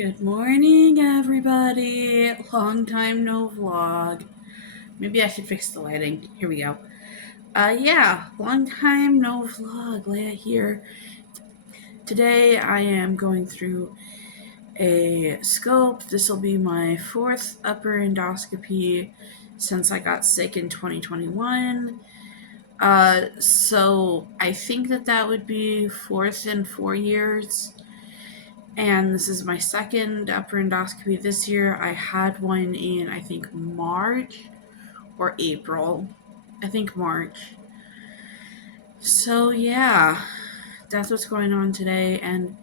Good morning, everybody. Long time no vlog. Maybe I should fix the lighting. Here we go. Yeah, long time no vlog. Leia here. Today I am going through a scope. This will be my fourth upper endoscopy since I got sick in 2021. So I think that would be fourth in 4 years. And this is my second upper endoscopy this year. I had one in, I think, March or April. I think March. So, yeah, that's what's going on today. And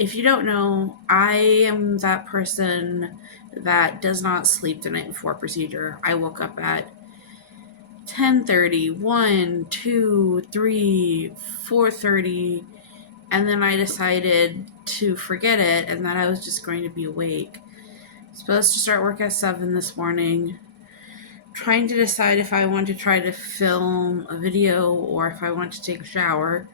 if you don't know, I am that person that does not sleep the night before procedure. I woke up at 10:30, 1, 2, 3, 4:30, and then I decided to forget it and that I was just going to be awake. Supposed to start work at 7 this morning. Trying to decide if I want to try to film a video or if I want to take a shower.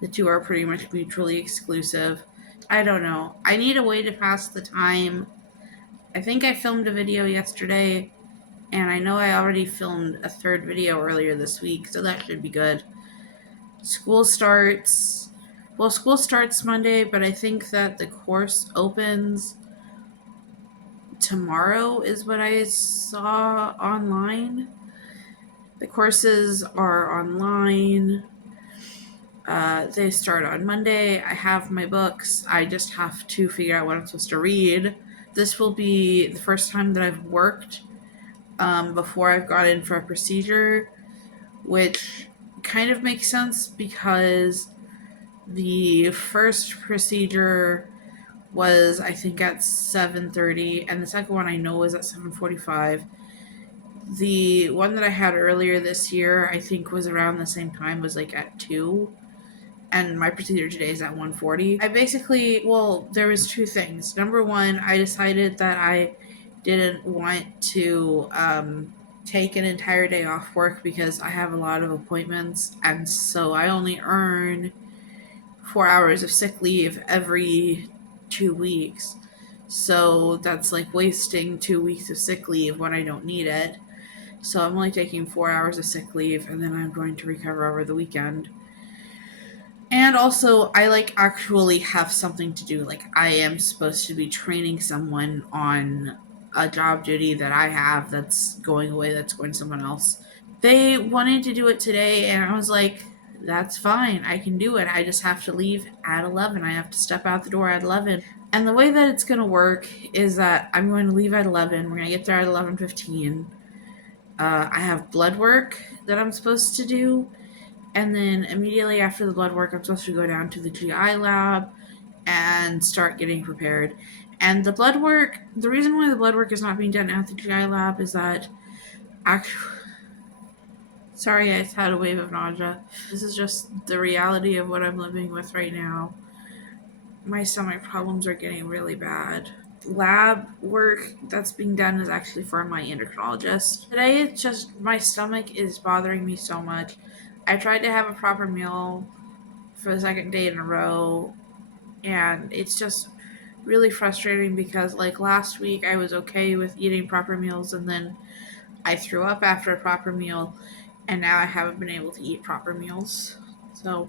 The two are pretty much mutually exclusive. I don't know. I need a way to pass the time. I think I filmed a video yesterday, and I know I already filmed a third video earlier this week, so that should be good. School starts Monday, but I think that the course opens tomorrow is what I saw online. The courses are online. They start on Monday. I have my books. I just have to figure out what I'm supposed to read. This will be the first time that I've worked before I've got in for a procedure, which kind of makes sense because the first procedure was, I think, at 7:30, and the second one I know was at 7:45. The one that I had earlier this year, I think, was around the same time, was like at 2, and my procedure today is at 1:40. There was two things. Number one, I decided that I didn't want to take an entire day off work because I have a lot of appointments, and so I only earn 4 hours of sick leave every 2 weeks. So that's like wasting 2 weeks of sick leave when I don't need it. So I'm only taking 4 hours of sick leave, and then I'm going to recover over the weekend. And also, I actually have something to do. I am supposed to be training someone on a job duty that I have that's going away, that's going to someone else. They wanted to do it today, and I was like, that's fine. I can do it. I just have to leave at 11. I have to step out the door at 11. And the way that it's going to work is that I'm going to leave at 11. We're going to get there at 11:15. I have blood work that I'm supposed to do. And then immediately after the blood work, I'm supposed to go down to the GI lab and start getting prepared. And the reason why the blood work is not being done at the GI lab is that sorry, I had a wave of nausea. This is just the reality of what I'm living with right now. My stomach problems are getting really bad. Lab work that's being done is actually for my endocrinologist. Today, it's just my stomach is bothering me so much. I tried to have a proper meal for the second day in a row, and it's just really frustrating because last week I was okay with eating proper meals, and then I threw up after a proper meal, and now I haven't been able to eat proper meals. So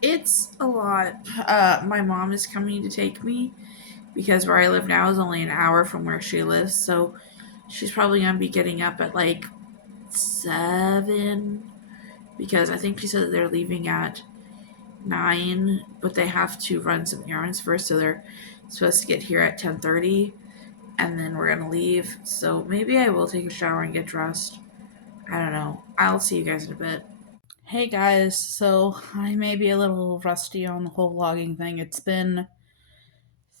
it's a lot. My mom is coming to take me because where I live now is only an hour from where she lives, so she's probably going to be getting up at 7, because I think she said that they're leaving at 9, but they have to run some errands first, so they're supposed to get here at 10:30, and then we're going to leave. So maybe I will take a shower and get dressed. I don't know. I'll see you guys in a bit. Hey guys, so I may be a little rusty on the whole vlogging thing. It's been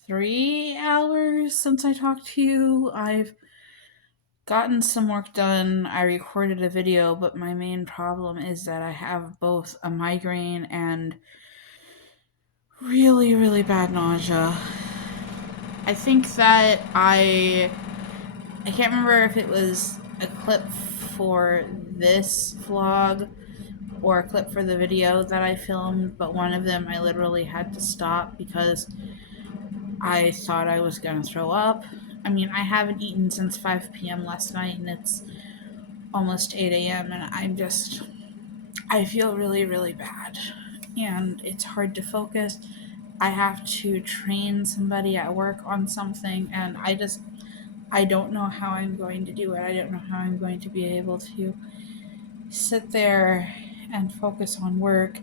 3 hours since I talked to you. I've gotten some work done. I recorded a video, but my main problem is that I have both a migraine and really, really bad nausea. I think that I can't remember if it was a clip for this vlog or a clip for the video that I filmed, but one of them I literally had to stop because I thought I was going to throw up. I mean, I haven't eaten since 5 p.m. last night, and it's almost 8 a.m., and I feel really, really bad. And it's hard to focus. I have to train somebody at work on something, and I don't know how I'm going to do it. I don't know how I'm going to be able to sit there and focus on work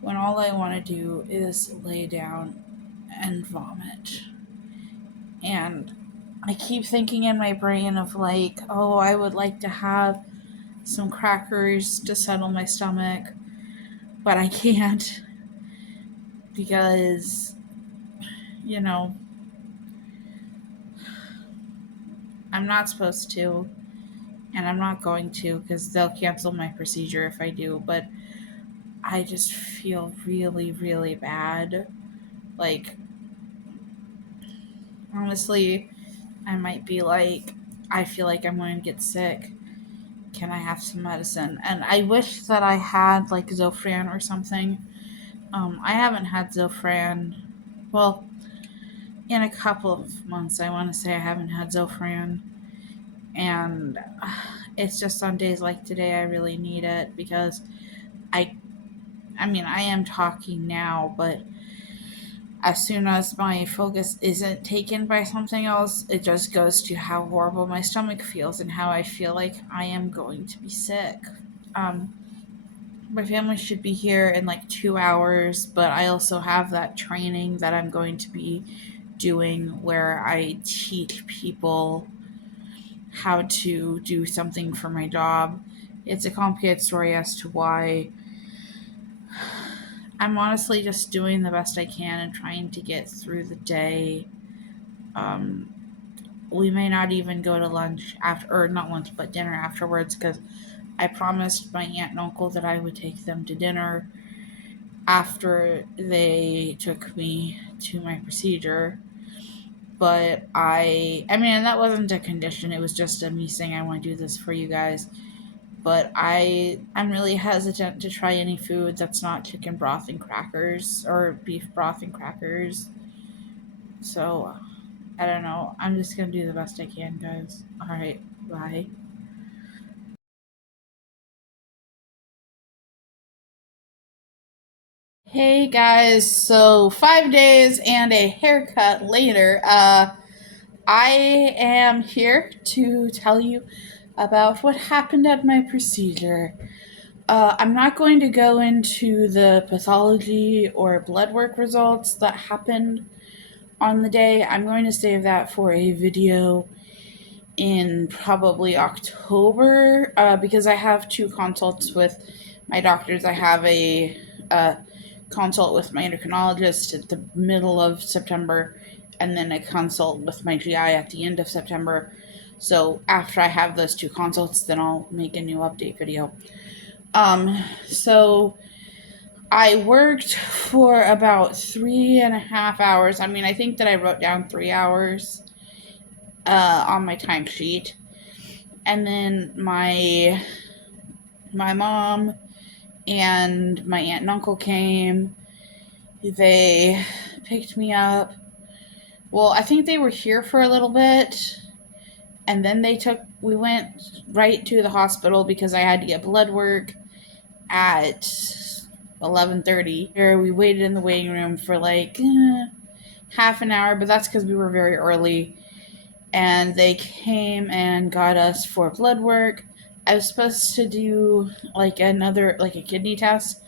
when all I want to do is lay down and vomit. And I keep thinking in my brain of like, oh, I would like to have some crackers to settle my stomach, but I can't because, you know, I'm not supposed to, and I'm not going to because they'll cancel my procedure if I do, but I just feel really, really bad. Like, honestly, I might be like, I feel like I'm going to get sick. Can I have some medicine? And I wish that I had like Zofran or something. I haven't had Zofran. Well, in a couple of months, I want to say I haven't had Zofran. And it's just on days like today I really need it because I I mean, I am talking now, but as soon as my focus isn't taken by something else, it just goes to how horrible my stomach feels and how I feel like I am going to be sick. Um, my family should be here in like 2 hours, but I also have that training that I'm going to be doing where I teach people how to do something for my job. It's a complicated story as to why. I'm honestly just doing the best I can and trying to get through the day. Um, we may not even go to lunch after, or not lunch, but dinner afterwards because I promised my aunt and uncle that I would take them to dinner after they took me to my procedure. But I mean, and that wasn't a condition. It was just a me saying I want to do this for you guys. But I'm really hesitant to try any food that's not chicken broth and crackers or beef broth and crackers. So I don't know. I'm just gonna do the best I can, guys. All right, bye. Hey guys, so 5 days and a haircut later, I am here to tell you about what happened at my procedure. I'm not going to go into the pathology or blood work results that happened on the day. I'm going to save that for a video in probably October because I have two consults with my doctors. I have a consult with my endocrinologist at the middle of September and then a consult with my GI at the end of September. So after I have those two consults, then I'll make a new update video. So I worked for about 3.5 hours. I mean, I think that I wrote down 3 hours on my timesheet, and then my mom and my aunt and uncle came. They picked me up. Well, I think they were here for a little bit, and then we went right to the hospital because I had to get blood work at 11:30. We waited in the waiting room for like half an hour, but that's because we were very early. And they came and got us for blood work. I was supposed to do like a kidney test,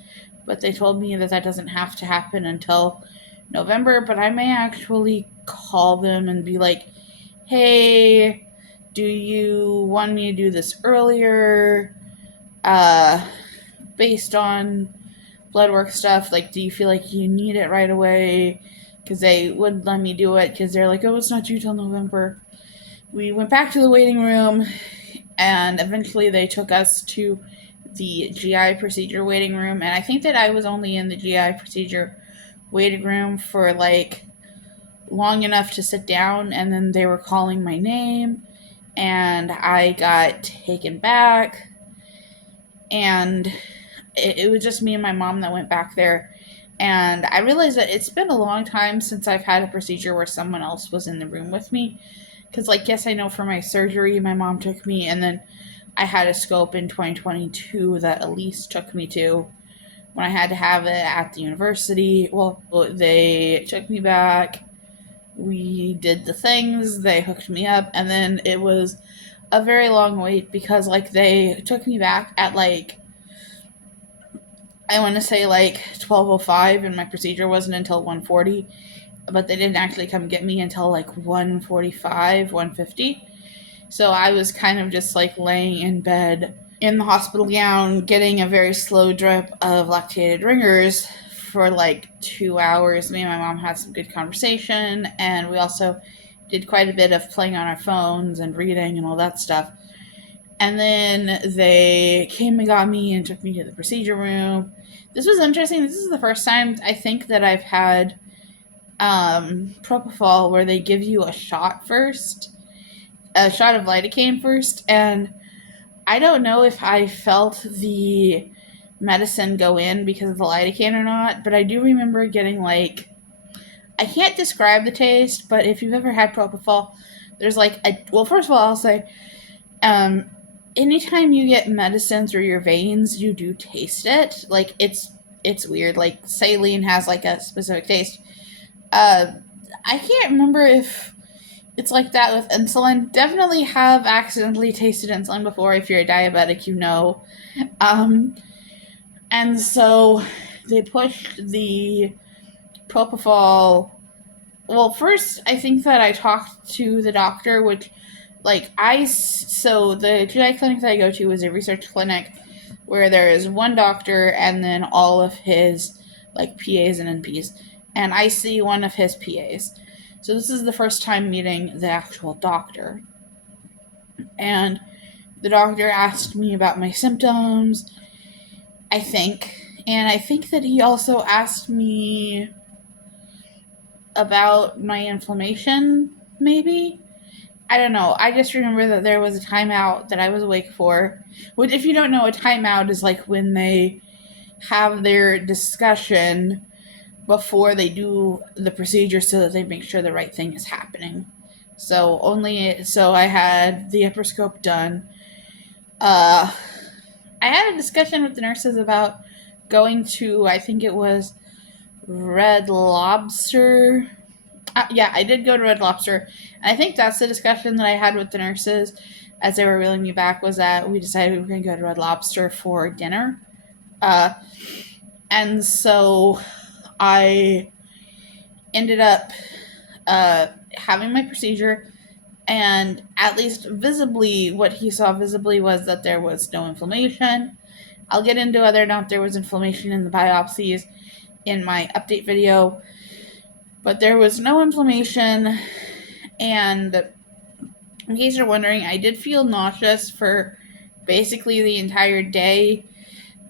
but they told me that doesn't have to happen until November. But I may actually call them and be like, hey, do you want me to do this earlier? Based on blood work stuff, like, do you feel like you need it right away? Because they wouldn't let me do it because they're like, oh, it's not due till November. We went back to the waiting room, and eventually they took us to the GI procedure waiting room. And I think that I was only in the GI procedure waiting room for like long enough to sit down, and then they were calling my name, and I got taken back, and it was just me and my mom that went back there. And I realized that it's been a long time since I've had a procedure where someone else was in the room with me. Because, like, yes, I know for my surgery, my mom took me, and then I had a scope in 2022 that Elise took me to when I had to have it at the university. Well, they took me back. We did the things, they hooked me up, and then it was a very long wait because, like, they took me back at, like, I want to say, like, 12:05, and my procedure wasn't until 1:40, but they didn't actually come get me until, like, 1:45, 1:50. So I was kind of just, like, laying in bed in the hospital gown, getting a very slow drip of lactated ringers for, like, 2 hours. Me and my mom had some good conversation, and we also did quite a bit of playing on our phones and reading and all that stuff. And then they came and got me and took me to the procedure room. This was interesting. This is the first time I think that I've had propofol where they give you a shot first, a shot of lidocaine first. And I don't know if I felt the medicine go in because of the lidocaine or not, but I do remember getting, like, I can't describe the taste, but if you've ever had propofol, there's like well, first of all, I'll say, anytime you get medicine through your veins, you do taste it. Like, it's weird. Like, saline has, like, a specific taste. I can't remember if it's like that with insulin. Definitely have accidentally tasted insulin before. If you're a diabetic, you know. And so they pushed the propofol. Well, first, I think that I talked to the doctor, which, like, so the GI clinic that I go to is a research clinic where there is one doctor and then all of his, like, PAs and NPs. And I see one of his PAs. So this is the first time meeting the actual doctor. And the doctor asked me about my symptoms, I think. And I think that he also asked me about my inflammation, maybe? I don't know. I just remember that there was a timeout that I was awake for. Which, if you don't know, a timeout is like when they have their discussion before they do the procedure so that they make sure the right thing is happening. So I had the upper scope done. I had a discussion with the nurses about going to, I think it was Red Lobster. Yeah, I did go to Red Lobster. And I think that's the discussion that I had with the nurses as they were wheeling me back, was that we decided we were going to go to Red Lobster for dinner. And so I ended up having my procedure, and at least visibly, what he saw visibly was that there was no inflammation. I'll get into whether or not there was inflammation in the biopsies in my update video, but there was no inflammation. And in case you're wondering, I did feel nauseous for basically the entire day.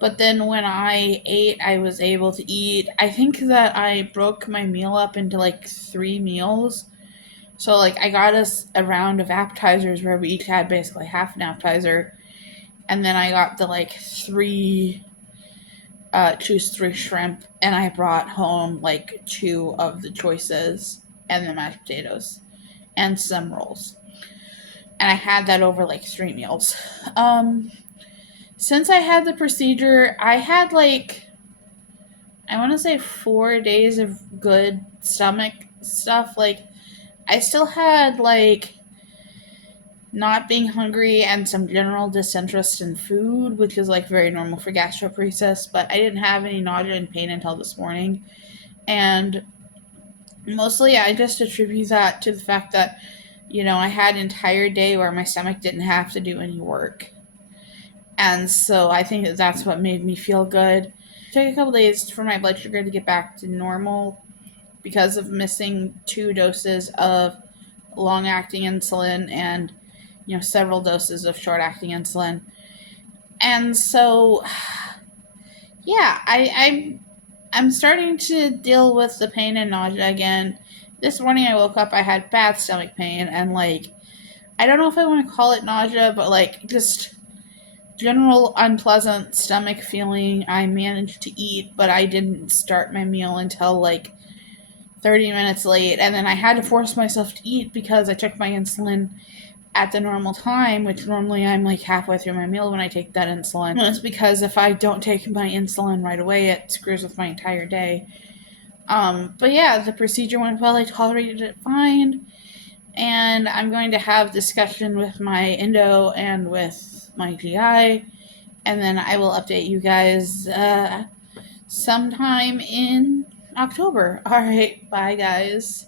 But then when I ate, I was able to eat. I think that I broke my meal up into, like, 3 meals. So, like, I got us a round of appetizers where we each had basically half an appetizer. And then I got the, like, 3 shrimp. And I brought home, like, 2 of the choices and the mashed potatoes and some rolls. And I had that over, like, 3 meals. Since I had the procedure, I had, like, I want to say 4 days of good stomach stuff. Like, I still had, like, not being hungry and some general disinterest in food, which is, like, very normal for gastroparesis, but I didn't have any nausea and pain until this morning. And mostly I just attribute that to the fact that, you know, I had an entire day where my stomach didn't have to do any work. And so I think that that's what made me feel good. It took a couple days for my blood sugar to get back to normal because of missing 2 doses of long-acting insulin and, you know, several doses of short-acting insulin. And so, yeah, I'm starting to deal with the pain and nausea again. This morning I woke up, I had bad stomach pain, and, like, I don't know if I want to call it nausea, but, like, just general unpleasant stomach feeling. I managed to eat, but I didn't start my meal until like 30 minutes late. And then I had to force myself to eat because I took my insulin at the normal time, which normally I'm like halfway through my meal when I take that insulin. It's because if I don't take my insulin right away, it screws with my entire day. But yeah, the procedure went well. I tolerated it fine. And I'm going to have discussion with my endo and with my GI. And then I will update you guys sometime in October. All right. Bye, guys.